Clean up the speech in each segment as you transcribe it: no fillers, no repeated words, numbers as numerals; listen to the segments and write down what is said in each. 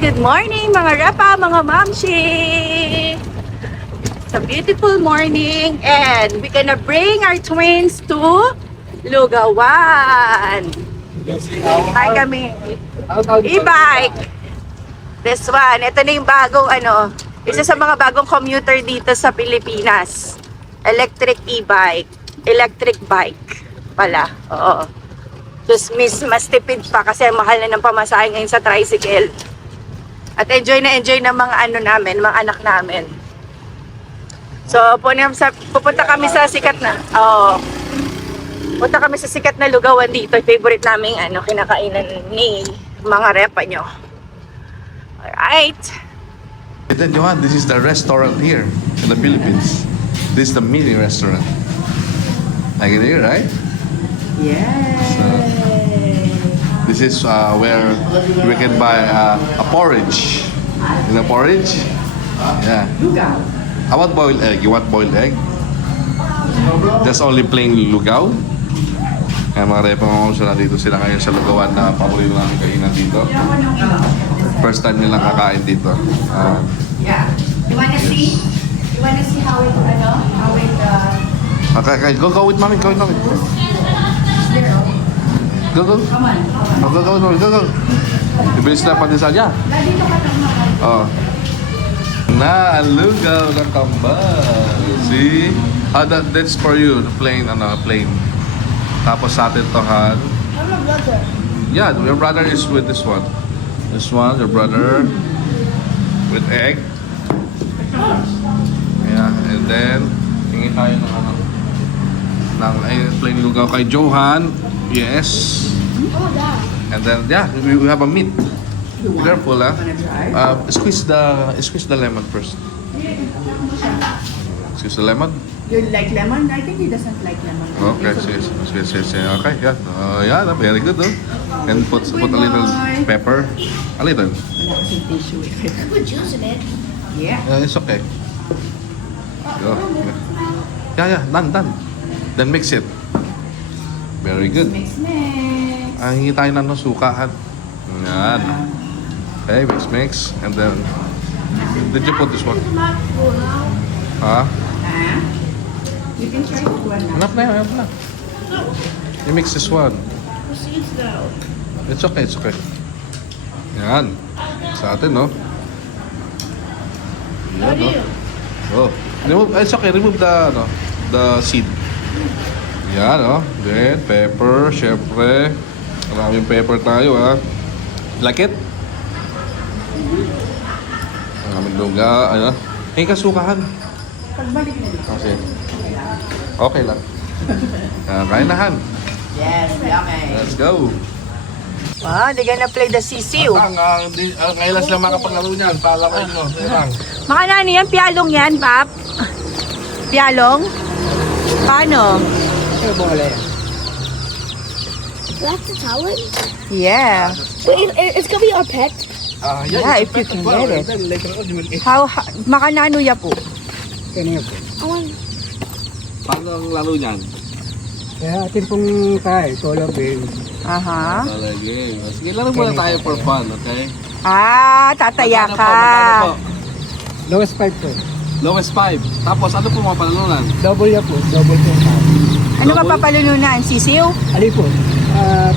Good morning mga repa, mga mamshi! It's a beautiful morning and we're gonna bring our twins to Lugawan. Ay kami e-bike. This one, ito na yung bagong isa sa mga bagong commuter dito sa Pilipinas. Electric e-bike. Electric bike pala. Oo. Just mas tipid pa kasi mahal na ng pamasahe ngayon sa tricycle. At enjoy ng mga namin, mga anak namin. So, pupunta kami sa sikat na. Punta kami sa sikat na lugawan dito. Favorite naming kinakainan ni mga repa nyo. Alright. Then Johan, this is the restaurant here in the Philippines. This is the mini restaurant. Like it here, right? Yes. This is where we can buy a porridge. You know porridge? Yeah. Lugaw. I want boiled egg. You want boiled egg? Just only plain lugaw. Kaya mga repa mga dito sila ngayon sa lugawan na paborito namin kainan dito. First time nilang kakain dito. Yeah. You wanna see? You wanna see how it Okay, go with mommy, go with mommy. Go. Come on. Go. Ibilis na pandesal niya. Oh. Na, lugaw ng kambal. See? That's for you, the plain. Tapos sa atin to, Han. I'm a brother. Yeah, your brother is with this one. This one, your brother. With egg. Yeah, and then, tingin tayo ng plain lugaw kay Johan. Yes. Oh, Dad. And then, yeah, we have a meat. Be careful, ah. Squeeze the lemon first. Squeeze the lemon. You like lemon? I think he doesn't like lemon. Okay, squeeze. Okay, yeah. Yeah, very good, though. And put a little pepper. A little. Wala kasing tissue eh. Put juice in it. Yeah. It's okay. Go. Yeah, done. Then mix it. Very good. Mix. Hingi tayo ng suka. Yan. Okay, mix. And then, did you put this one? It's not full now. Ha? You can try that one now. Enough na. You mix this one. The seeds now. It's okay. Yan. Sa atin, no? Yan, no? Oh. It's okay. Remove the seed. Yan, no? Then, pepper, syempre. Maraming pepper tayo, ha? Like it? Maraming luga, Ay, kasukahan. Pagbalik na dito. Kasi, okay lang. Kain na, Han. Yes, yummy. Let's go. Wow, they're gonna play the sisiu. Ngayon lang sila makapaglaro niyan. Pala kayo, no? Mga nani yan, pialong yan, Pap? Pialong? Paano? That's the towel? Yeah. Wait, it's gonna be our pet? Yeah, if you can get it. Then later on, you will eat. Makanano ya po? I want... Paano ang laro niyan? Kaya atin pong kaya, color game. Aha. Talagay. Sige, laro muna tayo for fun, okay? Tataya Magkano ka. po? Lowest 5 po. Lowest 5. Tapos ano po mga panalunan? Double ya po, double po. Ano ka papalununan? Sisiw? Ali po,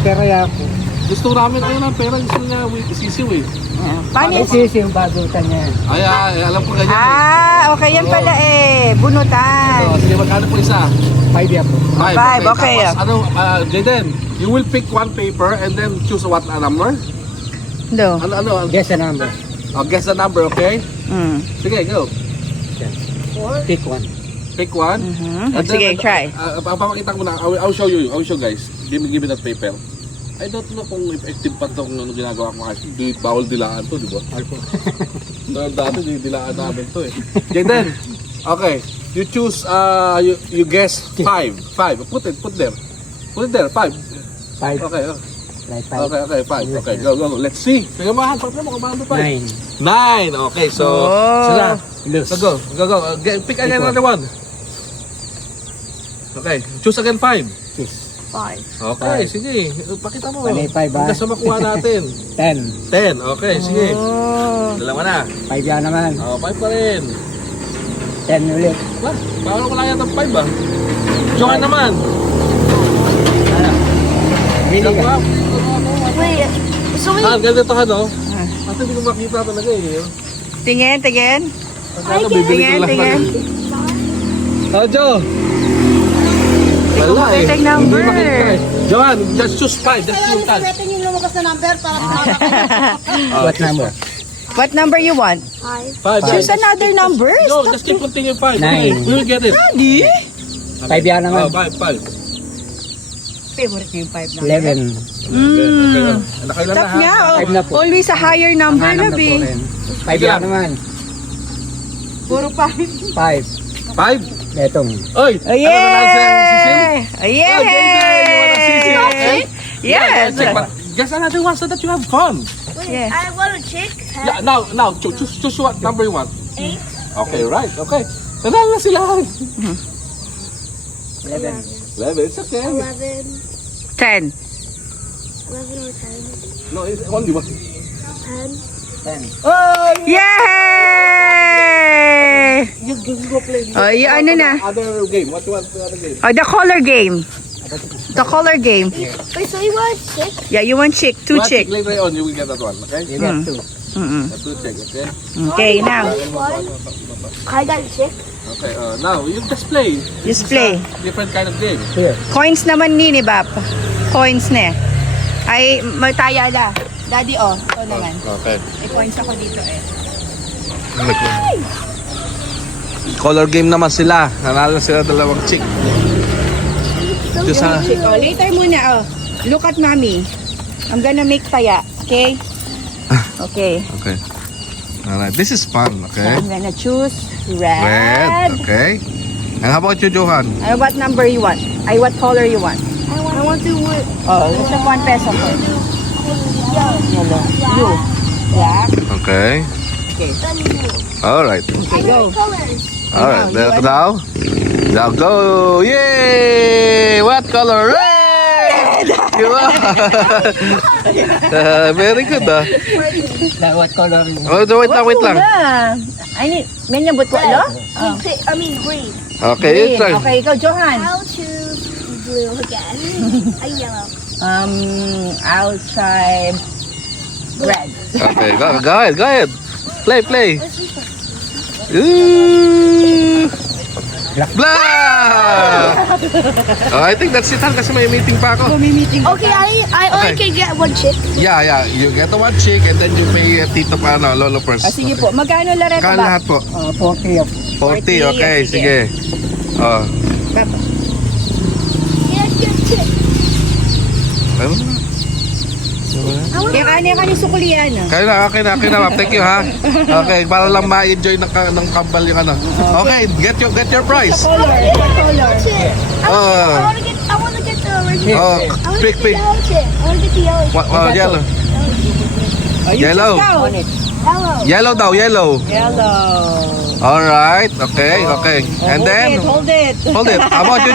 pera ya po. Gusto namin ayun ang pera. Gusto niya sisiw eh. Paano yun? Isi yung bagutan niya. Ay, alam ko ganyan. Okay yan pala bunutan. Sige, magkano po isa? 5 ya po. 5, okay. Tapos Jaden, you will pick one paper and then choose what number? Do. Ano? Guess the number. Guess the number, okay? Sige, go. Pick one. Pick one. And then, Sige, try. Papakita ko na. I'll show you. I'll show guys. Give me that paper. I don't know kung effective pa itong ginagawa ko kasi bawal dilaan to, di ba? Alpo. Dati dilaan namin to eh. Jaden, okay. You choose, you guess 5. Put there. Put it there, 5. 5. Okay. Right, 5. Okay, 5. Okay, go. Let's see. Sige mahal, pagkakita mo kung paano 5. 9. 9. Okay, so, sila. Lose. So go. Pick again another one. Okay, choose again 5. Choose. 5. Okay, sige. Pakita mo. Panay 5 ba? Hanggang sa makuha natin. 10. 10. Okay, sige. Oh. Dalawa na. 5 yan naman. 5 pa rin. 10 ulit. Wah, parang wala yata 5 ah. Johan naman. Bili ka. Wait, so we Ganito ka no? Kasi hindi ko makita talaga eh. Tingin, tingin. Ano, bibili ko lang. Tingin. Oh, Joe. Wala eh. Perfect number. Hindi makita eh. Johan, just choose 5. Just choose 5. Natin yung lumabas na number para What number? What number you want? 5. Choose another number. No, just keep continue 5. Nine. We will get it. Hindi. 5 yan naman. 5. Favorite niyo yung 5 number. 11. Okay. Nakailan na Top ha? nga. Oh. 5 na po. Always a higher number, Hanap love na po eh. rin. 5 yan naman. Puro 5. 5. 5? Etong. Oy! Oh, Ano na si Cecil? yeah! Yeah! Oh, Jaden, you wanna see Cecil? Yes! Check, but just another one so that you have fun. Yeah. I want a chick. Yeah, now, choose what number you want. 8. Okay, right, okay. Nanalo na sila. 11. 11, it's okay. 11. 10. 11 or 10. No, it's only one. 10. 10. Yay! Just go play. Oh, yung ano na? Other game. What you want the other game? Oh, the color game. The color game. Wait, so you want a chick? Yeah, you want chick. Two What chick. Later on, you will get that one, okay? You get 2. Mm-mm. Two chick, okay? Okay, now. One. I got a chick. Okay, now, you just play. Just play. Different kind of game. Here. Coins naman ni Bap. Coins na. Ay, mataya na. Daddy, oh. Ito naman. Okay. May coins ako dito eh. Color game naman sila. Nanalo sila dalawang chick. Just Chick. Oh, later muna, oh. Look at mommy. I'm gonna make taya. Okay? Okay. Okay. Alright, this is fun, okay? I'm gonna choose red. Red, okay? And how about you, Johan? Ano, what number you want? Ay, what color you want? I want to wood. Oh, let's have 1 peso for it. Yellow. Blue. Black. Okay. Okay. Alright. Okay, go. Colors. Alright, Now, you now. Now go! Yay! What color? Red! You are. Very good, ah. What color is it? Oh, wait lang. I need, may nabot ko, ano? Oh. I mean green. Okay, Green. it's like. Okay, go, Johan. I'll choose blue again. A yellow. I'll try red. Okay, go ahead. Play. Ooh. Black! Oh, I think that's it, Han, kasi may meeting pa ako. Okay, I only Okay. can get one chick. Yeah, you get the one chick and then you pay Tito pa, Lolo first. Ah, sige po. Magkano lareta Kaya ba? lahat po. 40 of 40, okay, sige. sige. Oh. Yes, yes, chick. Ano? Kaya kanya ni sukulian. Ah. Okay na, ma'am. Thank you, ha? Okay, para lang ma-enjoy ng kambal yung ano. Okay, get your prize. Color. Color. Chick. Oh. I want to get the original. Oh, I want to pick. get the yellow chick. I want to get the yellow chick. Yellow. Oh, you Yellow. choose now. Yellow. Yellow daw, yellow. Yellow. Alright, okay. And then, Hold it. hold it. How about you,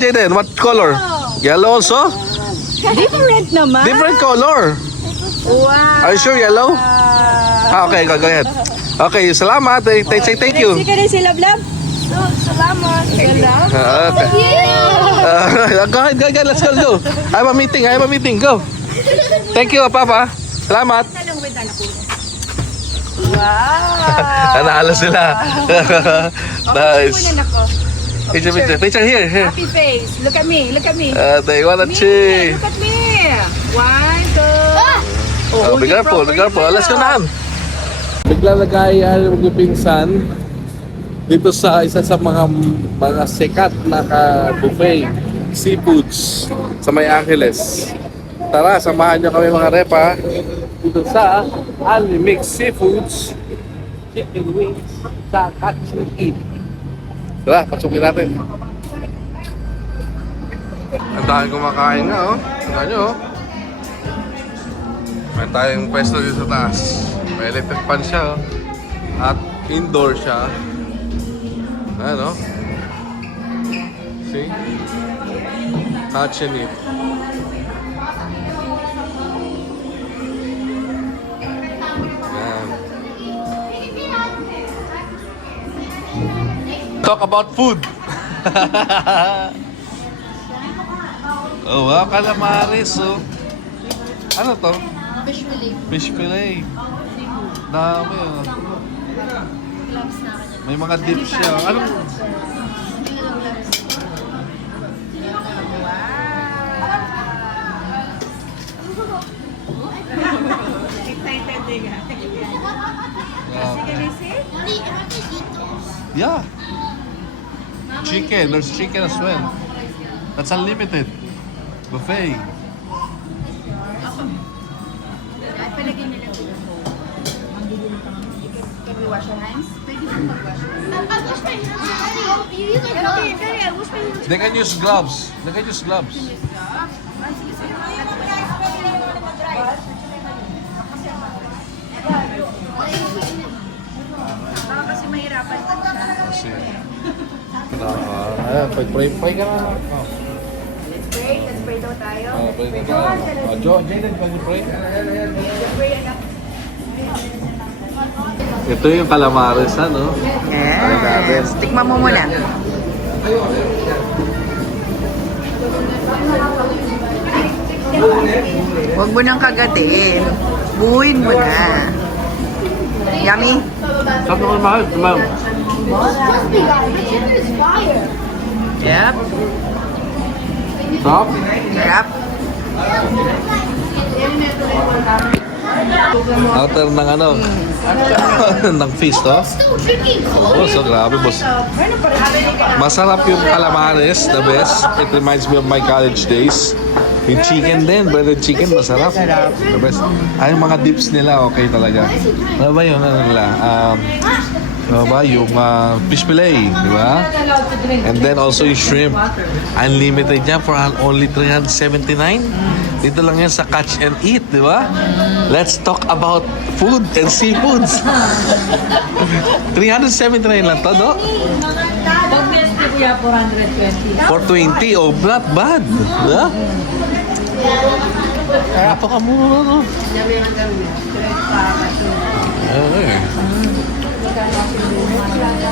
Jaden? What color? Yellow also? Different naman. Different color. Wow. Are you sure yellow? Okay, go ahead. Okay, salamat. Say thank you. Sige rin si Lablab. Salamat. Salamat. Okay. Go ahead. Let's go. I have a meeting. Go. Thank you, Papa. Salamat. Wow. Nanalo sila. Nice. Picture ako. Picture here. Happy face. Look at me. They wanna Me, cheer. look at me. 1, 2. Oh, be careful. Let's go na. Bigla nagkaya magpinsan dito sa isa sa mga sikat na buffet seafoods sa May Angeles. Tara, samahan nyo kami mga repa dito sa Ali Mix Seafoods Chicken Wings sa Catch and Eat. Tara, pasukin natin. Ang dahil kumakain nga, oh. Tingnan nyo, oh. May tayong pwesto dito sa taas. May electric fan siya, oh. At indoor siya. Ayan, oh. See? Touch and eat. Yan. Talk about food. Oh, wow, calamares, oh. Ano to? Fish fillet. Fish fillet. Dami, oh. May mga dips siya. Ano? Excited din yan. Yeah. Chicken. There's chicken as well. That's unlimited. Buffet. Can we wash our hands? I wash my hands. You like I wash my hands. They can use gloves. They can use gloves. Baka kasi mahirapan ka siya. Kasi. Ayan, pray ka na. Oh. Let's pray daw tayo. Pray na tayo. Jaden, can you pray? Ito yung calamares, ano? Yes. Tikman mo muna. Huwag mo nang kagatin. Buuin mo na. Yummy? Sabi ko mahal, ma'am. Crispy guys. The chicken is fire. Yep. Stop. Yep. After ng ano? ng feast, oh? Still drinking coke. Oh, so grabe, boss. Masarap yung calamares, the best. It reminds me of my college days. Yung chicken din, breaded chicken, masarap. The best. Ay, yung mga dips nila, okay talaga. Ano ba yun? Ano nila? Ano ba? Yung fish fillet, di ba? And then also yung shrimp. Unlimited yan for only 379. Dito lang yan sa Catch and Eat, di ba? Let's talk about food and seafoods. 379 lang to, no? Kuya, 420. 420, oh, not bad. Diba? Napakamura, no? Okay.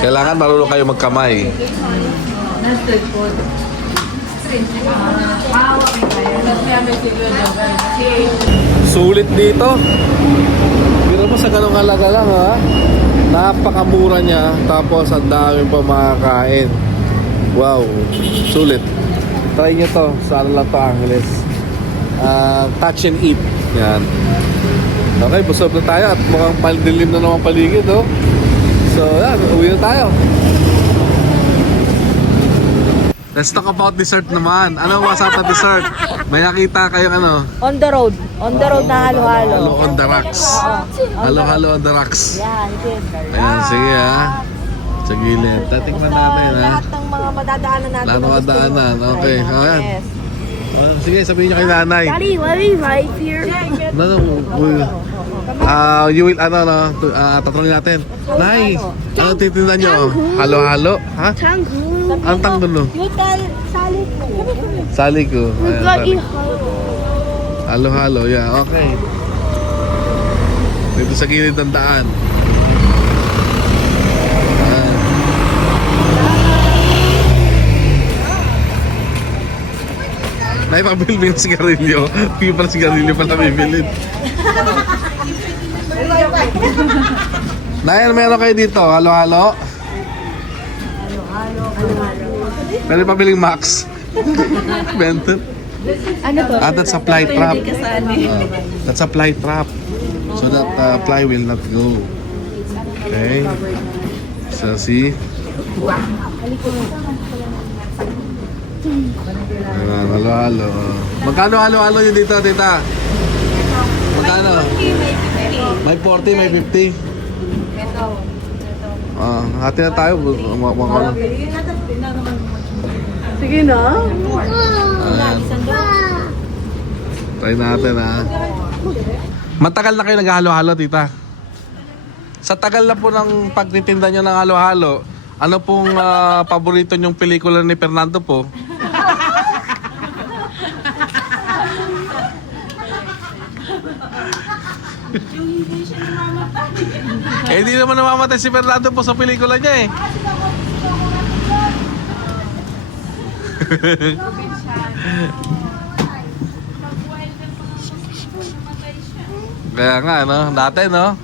Kailangan marunong kayo magkamay. Nasa food. Sulit dito. Pero mo sa ganung halaga lang, ha? Napakamura niya. Tapos ang daming pa makakain. Wow. Sulit. Try nyo to. Sa ano lang to, Angeles. Touch and eat. Yan. Okay, busog na tayo. At mukhang paldilim na naman paligid, oh. So, yan. Uwi na tayo. Let's talk about dessert naman. Ano masarap na dessert? May nakita kayong ano? On the road. On the road na halo-halo. Halo on the rocks. Halo-halo on the rocks. Yan, it is. Ayan, sige ha. Sa gilid. Tatikman natin ha. Lahat ng mga madadaanan natin. Lahat ng madaanan. Okay. Ayan. Yes. Sige, sabihin nyo kay nanay. Daddy, let me right here. You will, tatanungin natin. Nay, ano titindan nyo? Halo-halo? Ha? Tango. Anong tanggulo? You tell Sally. Sali ko. We Ayan, got sali. you. Halo-halo, yeah, okay. Dito sa gilid ng daan. Ayan. Naipabili yung sigarilyo. Yung pala sigarilyo pala bibilin. Nay, ano meron kayo dito? Halo-halo? Pwede pabiling Max. Benton. Ano to? That's a fly trap. That's a fly trap. So that fly will not go. Okay. So see? Ayan, halo-halo. Magkano halo-halo yun dito, tita? Magkano? May 40, may 50. Hati na tayo. Sige na. Ayan. Try natin ha. Matagal na kayo naghahalo-halo, tita? Sa tagal na po ng pagtitinda nyo ng halo-halo, ano pong paborito nyong pelikula ni Fernando po? Eh, hindi naman namamatay si Fernando po sa pelikula niya eh. Kaya nga, no? Dati, no?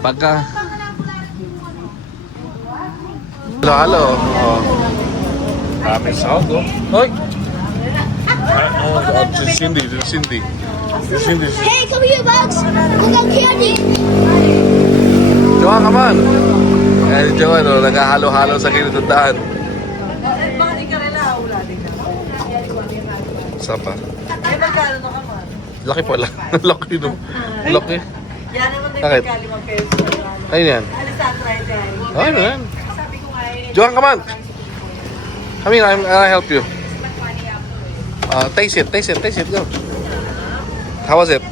Pagka... Halo. Oh. Dami sound, oh. Hoy! Cindy. Hey, come here, Bugs. I got candy. Jowa, come on! Eh, Jowa, no? Naghahalo-halo sa gilid ng daan. Isa pa. Laki pala. Laki, no? Laki. Yan naman na Bakit? yung limang peso. Ayun yan. Alessandra, ito yan. Ano yan? Sabi ko nga eh. Johan, come on! Come here, I'll help you. Taste it, go. How was it?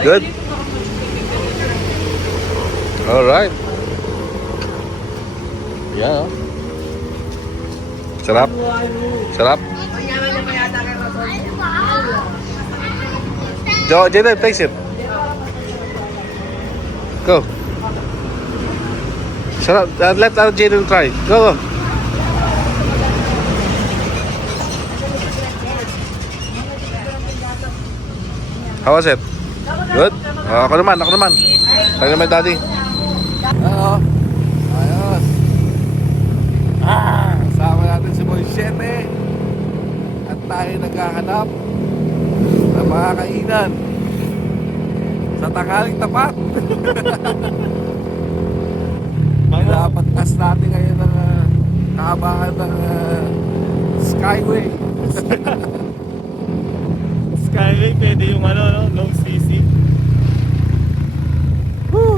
Good? Alright. Yeah. Sarap? Jaden, taste it. Go. Sarap. Let Jaden try. Go. How was it? Good? Ako naman. Tayo naman, daddy. Oo. Ayos. Sama natin si Boy 7. At tayo naghahanap ng mga kainan sa tanghaling tapat. Pinapagtas natin ngayon ng kahabaan ng Skyway. Skyway, pwede yung no? Low CC.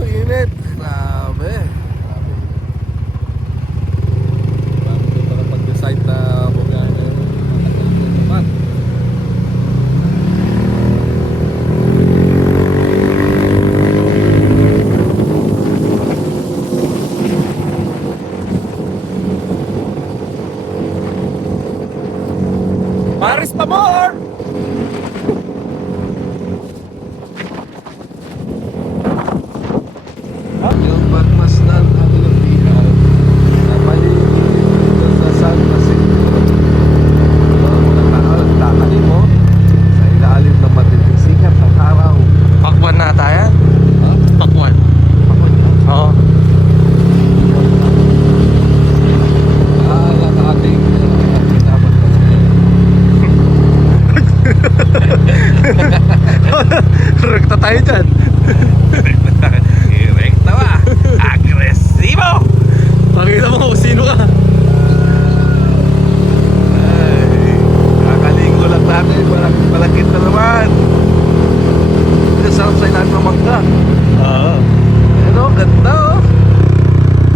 Init. Grabe. Grabe para pag-decide na bumiyahe na yun. Naman. Paris pa more! Yung pagmasdan ng Pilipinas na maliliit sa San Jacinto. Tatali mo sa ilalim ng matinding sikat ng araw. Pakwan na tayo? Ha? Pakwan. Oo. Yan ang ating dapat Rekta tayo dyan. Direkta ba? Agresibo! Pakita mo kung sino ka. Ay, kakaligo lang natin. Malakit na naman. Ang sarap sa ilalim ng mangga. Oo. Ano, ganda oh.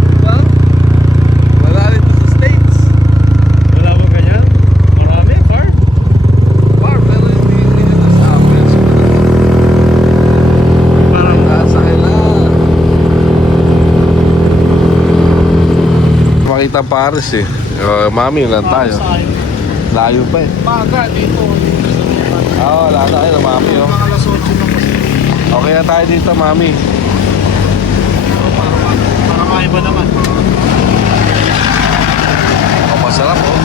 Diba? Wala rin ito sa States. Wala ba ganyan? Marami, farm. Bar, pero hindi dito sa amin. So, Parang nasa kanila. Makita ang Paris eh. Mami, lang tayo. Layo pa eh. maga dito. Oo, wala na. Ayun, mami oh. Mga alas 8 na kasi. Okay na tayo dito, mami. Para maiba naman. Oh, masarap oh.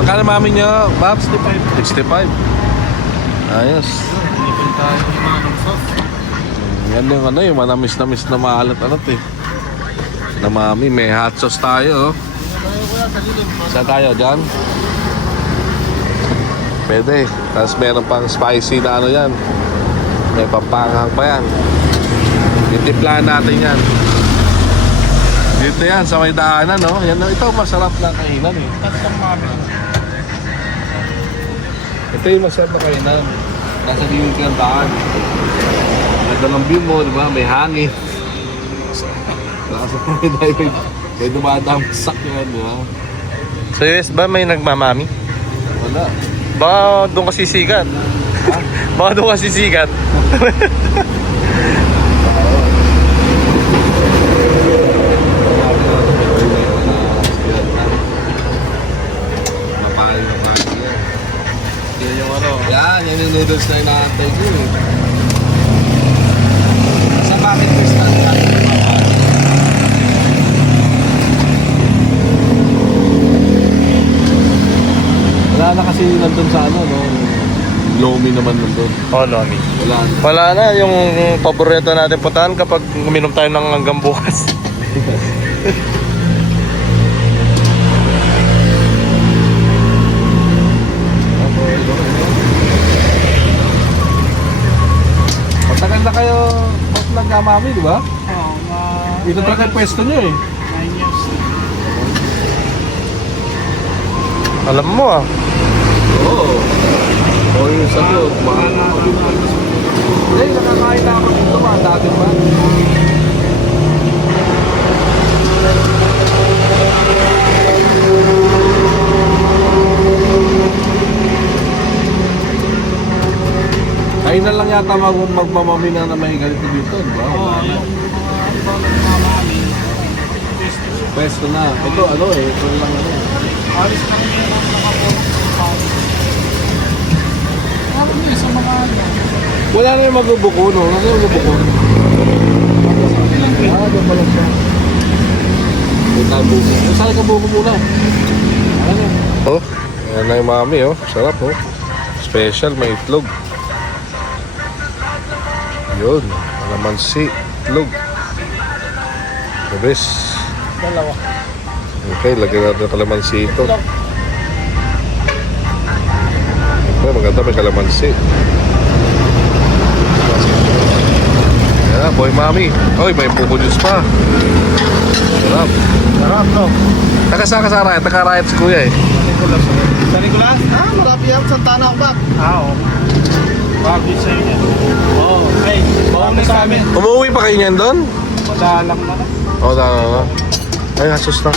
Magkano mami nyo, Babs? 65. 65. Ayos. Ipin tayo yung mga sauce. Yan yung ano, yung manamis-namis na maalat-alat eh. Na mami, may hot sauce tayo oh. Saan tayo? Diyan? Pwede. Tapos meron pang spicy na ano yan. May papanghang pa yan. Itimplahan natin yan. Dito yan, sa may daanan no. Yan, ito masarap na kainan eh. Tatlong mami. Ito yung masarap na kainan. Nasa gilid ka ng daan. Ganda ng view mo, di ba? May hangin. Nasa may dumadang sakyan, di ba? Sa US ba may nagmamami? Wala. Baka doon kasi sigat. Baka doon kasi sigat. Yan yung yung noodles na inaantay ko eh. Sa bakit ko stand ka? Wala na kasi nandun sa ano, no? Lomi naman nandun. Oh, Lomi. Wala na. Wala na, yung paborito natin puntahan kapag uminom tayo ng hanggang bukas. Matagal na kayo nagkamami, di ba? Oo, Ito talaga yung pwesto nyo eh. 9 years. Alam mo ah. Oo. Oo yung sagot. Hindi, nakakain na ako dito ba? Dati ba? Kain na lang yata magmamami na may ganito dito, di ba? Oo, yung ibang nagmamahali. Pwesto na. Ito ano eh, ito lang ano. Alis lang yun ang nakapulong sa pao. Ano yun sa mga ano? Wala na yung magbubuko, no? Ano yung magbubuko? Ah, doon pala siya. Punta buko. Saan ka buko muna? Ano? Oh, yan na yung mami oh. Sarap oh. Special, may itlog. Yun, kalamansi, itlog. The best. Dalawa. Okay, lagyan natin ng kalamansi ito. Okay, maganda may kalamansi. Yan, boy mami. Oy, may pupo juice pa. Sarap. Sarap, no? Taga-saan ka sa Rayat? Taga-Rayat si kuya eh. Sa Nicolas? Ah, malapit yan. Santana Akbak. Ah, oo. Bakit sa inyo? Oo. Ay, bawang na sa amin. Umuwi pa kayo niyan doon? Madalang na lang. Oo, tama. Ay, asus na.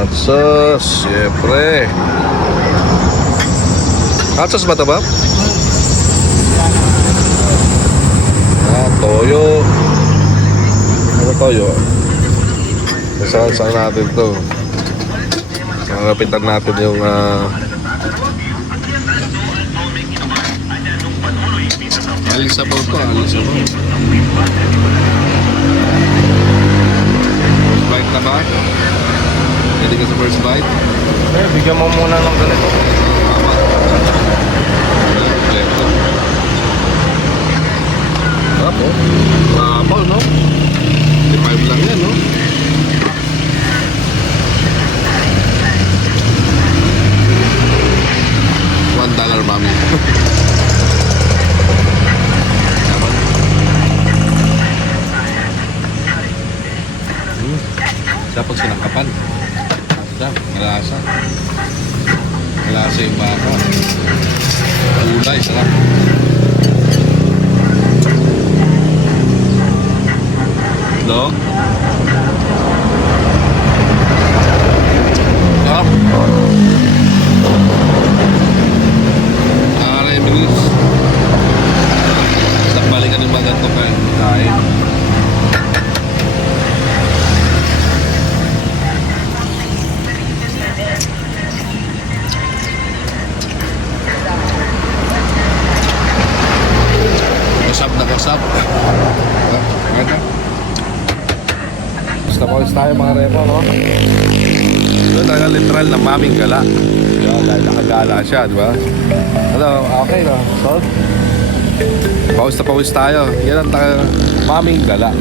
Asus, syempre. Asus ba ito ba? Ah, toyo. Ano toyo? Saan natin to? Kapitan natin yung Alisabon to, alisabon. First bite na ba? Pwede ka sa first bite? eh, bigyan mo muna ng ganito. Tama. Kompleto. Sarap oh. Rapaw, no? 55 lang yan, no? $1 mami. Dapat sinangkapan. Asa, malasa. Malasa yung baka. Kulay, sarap. Dog. Sarap. Reminis. Sa balikan yung mga ganito kain. Kasap na kasap. Ano? Basta boys tayo mga repo, no? Ito talaga literal na maming gala. Yan, dahil nakagala siya, di ba? Ano, okay no? So, Pawis na pawis tayo. Yan ang maming gala.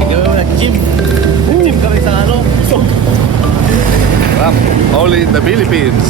Ikaw yung nag-gym. Nag-gym ka rin sa ano? Only in the Philippines.